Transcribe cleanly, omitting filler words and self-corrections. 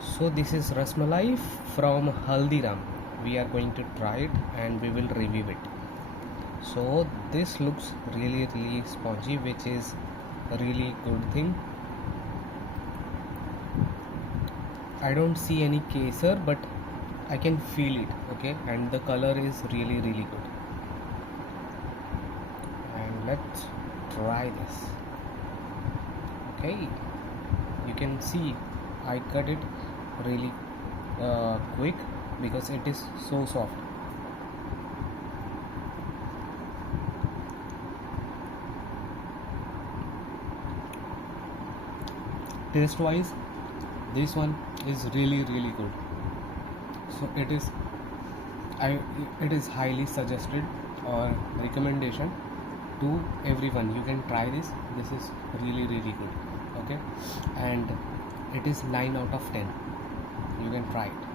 So this is Rasmalai from Haldiram. We are going to try it and we will review it. So this looks really spongy, which is a really good thing. I don't see any kesar, but I can feel it, okay, and the color is really good. And let's try this. Okay, you can see I cut it really quick because it is so soft. Taste wise, this one is really good. So it is highly suggested or recommendation to everyone. You can try this. This is really good, okay, and it is 9 out of 10. You can try it.